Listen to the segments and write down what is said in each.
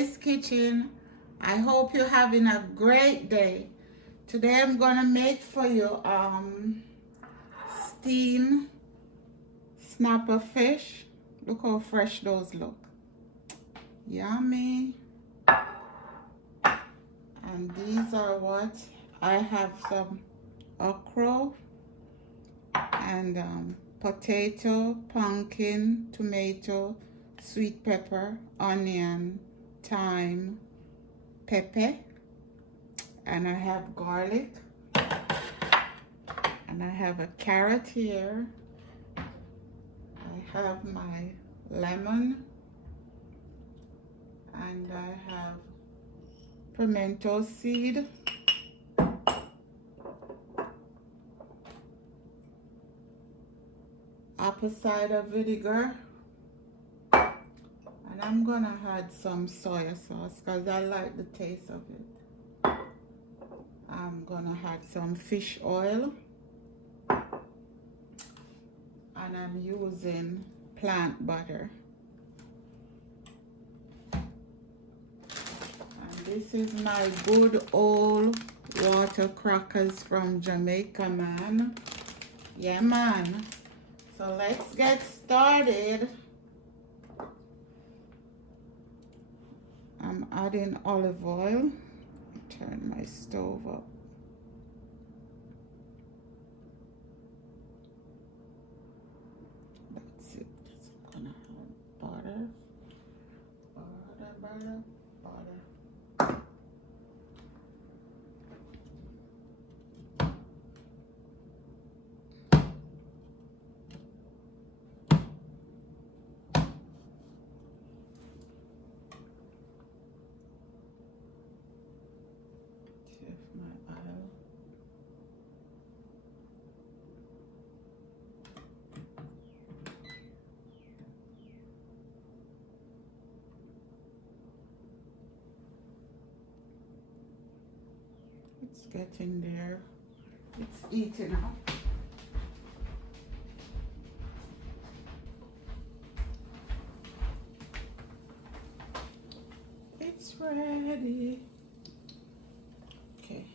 Jay's Kitchen. I hope you're having a great day. Today I'm gonna make for you steamed snapper fish. Look how fresh those look. Yummy. And these are what I have: some okra and potato, pumpkin, tomato, sweet pepper, onion, thyme, pepper, and I have garlic, and I have a carrot here. I have my lemon, and I have pimento seed, apple cider vinegar, and I'm gonna add some soy sauce because I like the taste of it. I'm gonna add some fish oil, and I'm using plant butter. And this is my good old water crackers from Jamaica, man. Yeah, man. So let's get started. I'm adding olive oil. Turn my stove up. That's it. Just gonna add butter, butter. It's getting there. It's eating up. It's ready. Okay.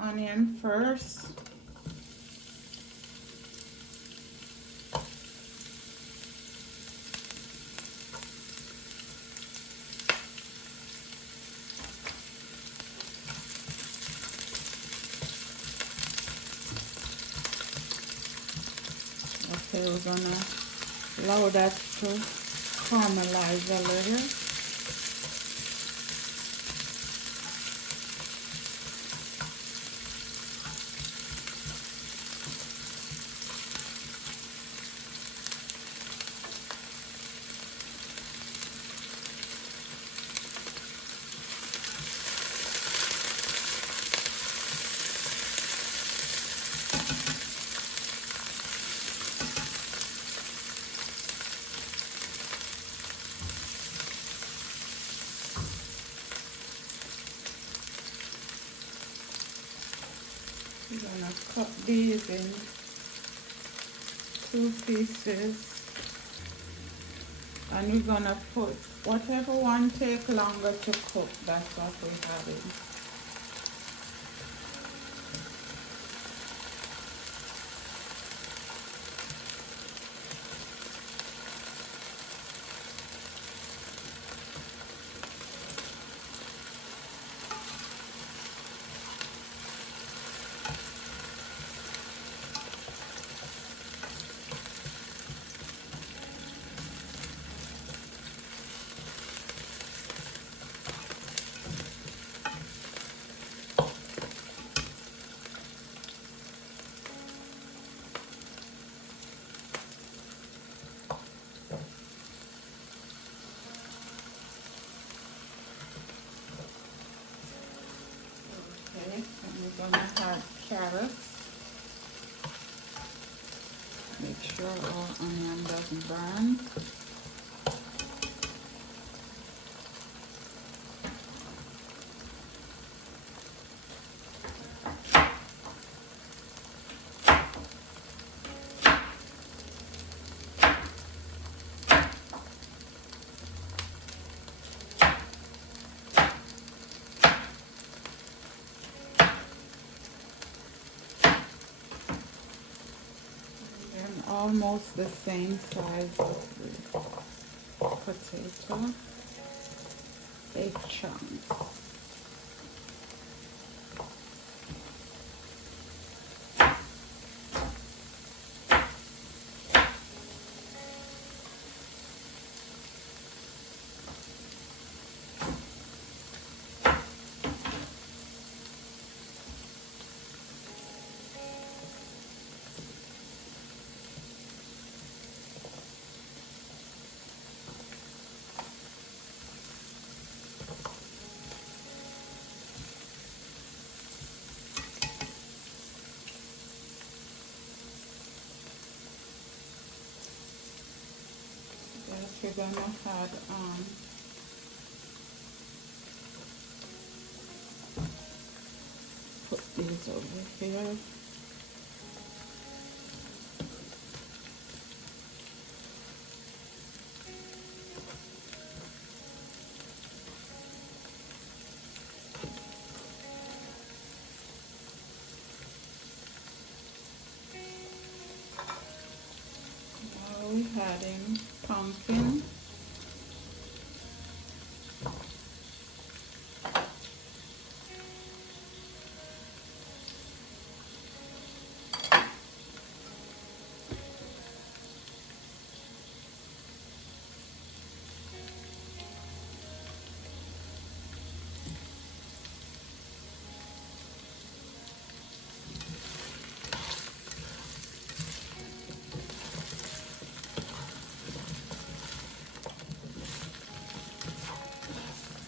Onion first. Okay, we're gonna allow that to caramelize a little. We're gonna cut these in 2 pieces, and we're gonna put whatever one take longer to cook. That's what we're having. Okay, and we're gonna add carrots. Make sure our onion doesn't burn. almost the same size as the potato. 8 chunks. We're gonna add put these over here. Now we're adding pumpkin.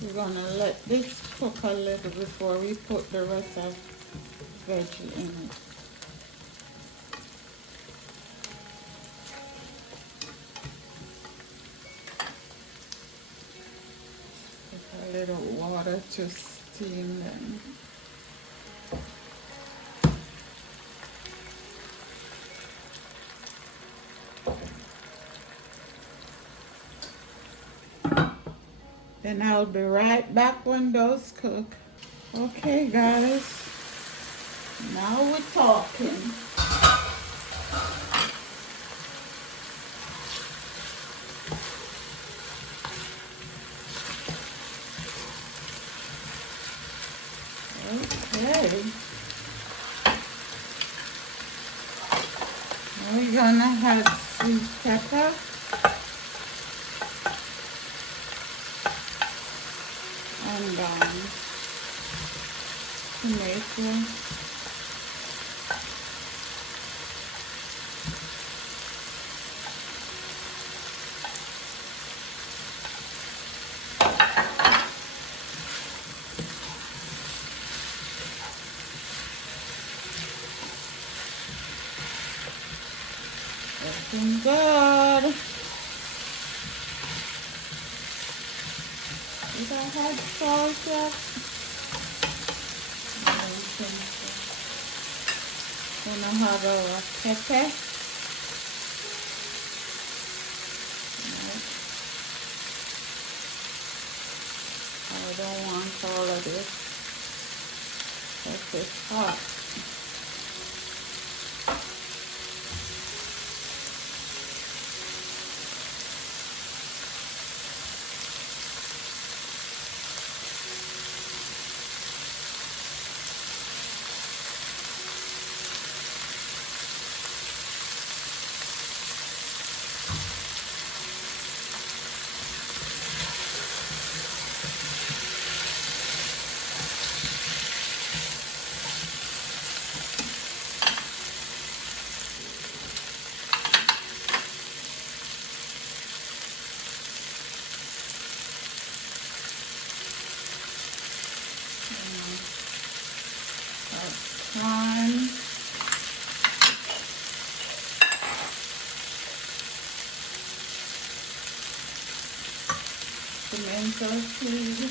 We're gonna let this cook a little before we put the rest of veggie in it. Put a little water to steam them. Then I'll be right back when those cook. Okay, guys. Now we're talking. Okay. Now we're gonna add sweet pepper. And tomato. Looking good. Did I have salt yet? I don't think so. Gonna have our pepper. Right. I don't want all of this. This is hot. Thyme. Pimento seed.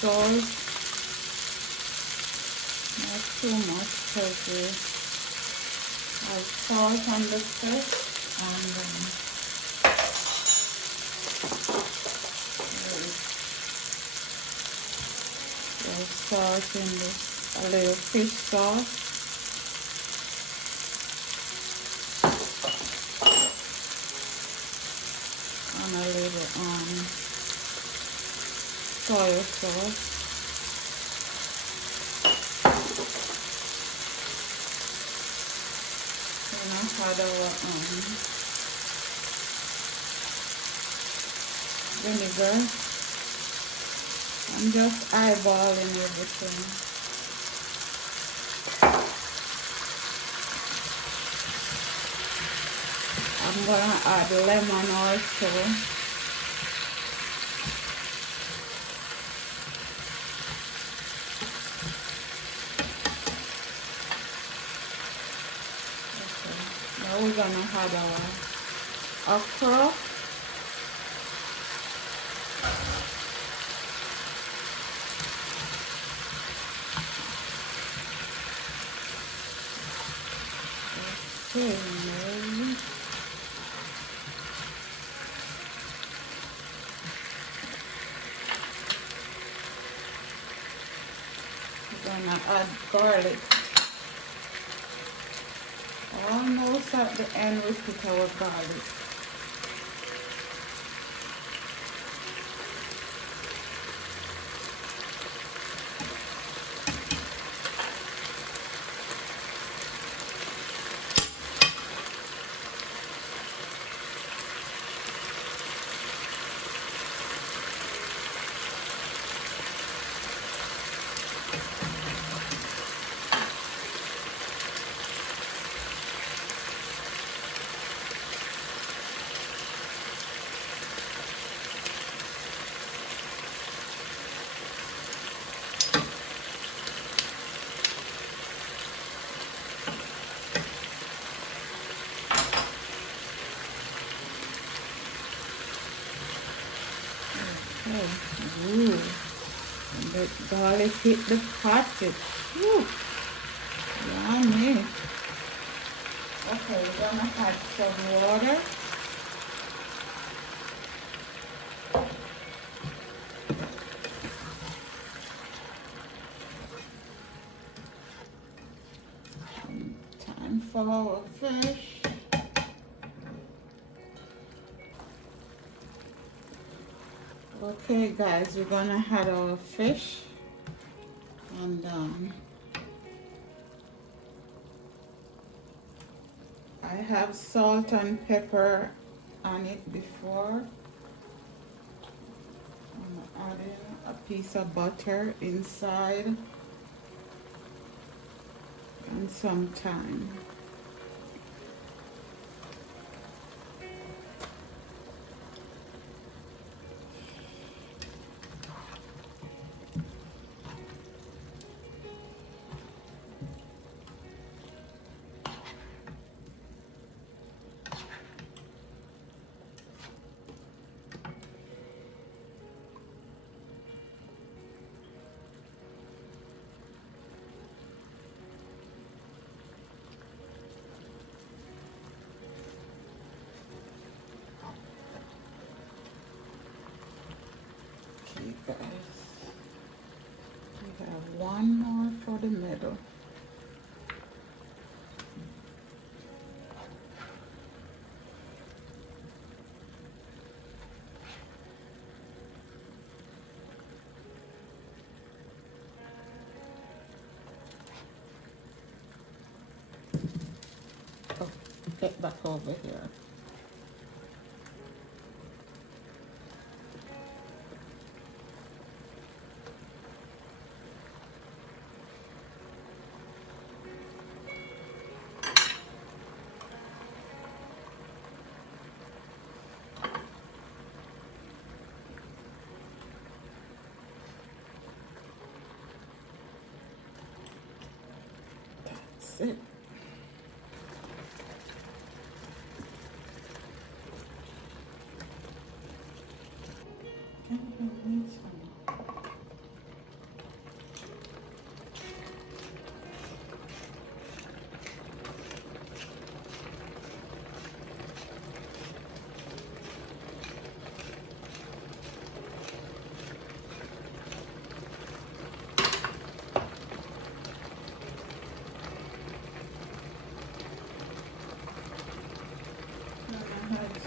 salt, not too much because we have salt on the fish, and there's salt in this, a little fish sauce, and a little soy sauce. And I had our vinegar. I'm just eyeballing everything. I'm gonna add lemon also. Now we're gonna add our okra. Okay, now we're gonna add garlic. Almost at the end we put our garlic. Okay. Ooh. And the garlic hit the pot. Woo. Yummy. Okay, we're gonna add some water. Time for our fish. Okay guys, we're gonna add our fish, and I have salt and pepper on it before. I'm adding a piece of butter inside and some thyme. Okay guys, we have one more for the middle. Oh, get back over here. That's it.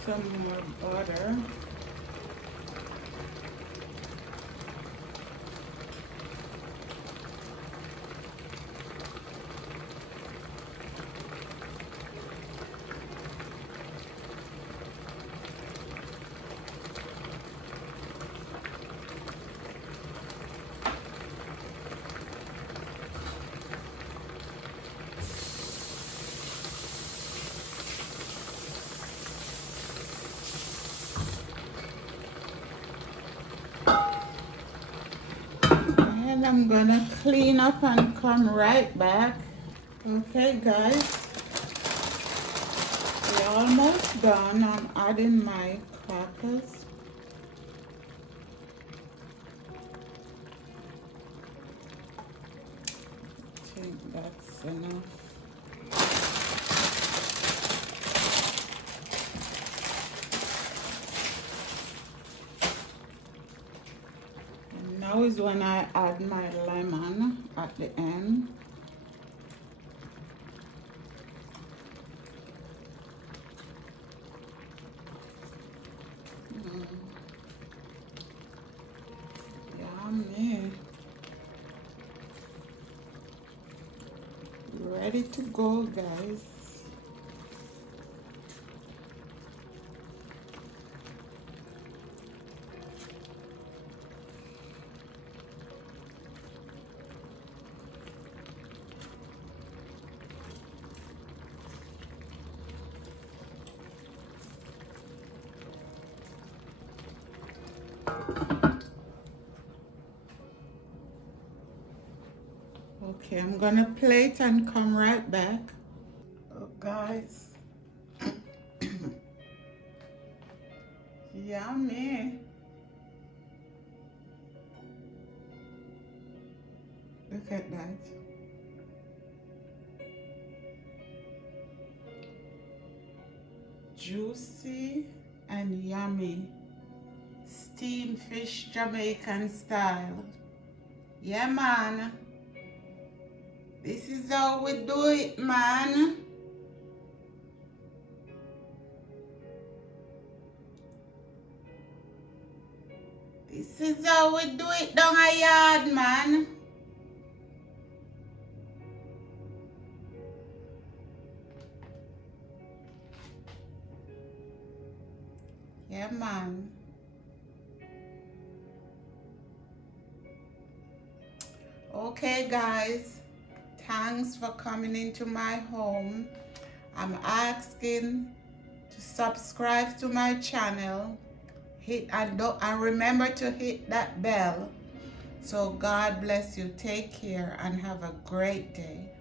some more butter. And I'm gonna clean up and come right back. Okay guys, we're almost done. I'm adding my crackers. I think that's enough. And now is when I add my lemon at the end. Yummy. Ready to go, guys. Okay, I'm gonna plate and come right back. Oh, guys. Yummy. Look at that. Juicy and yummy. Steamed fish Jamaican style. Yeah, man. This is how we do it, man. This is how we do it down a yard, man. Yeah, man. Okay, guys. Thanks for coming into my home. I'm asking to subscribe to my channel. And remember to hit that bell. So God bless you. Take care and have a great day.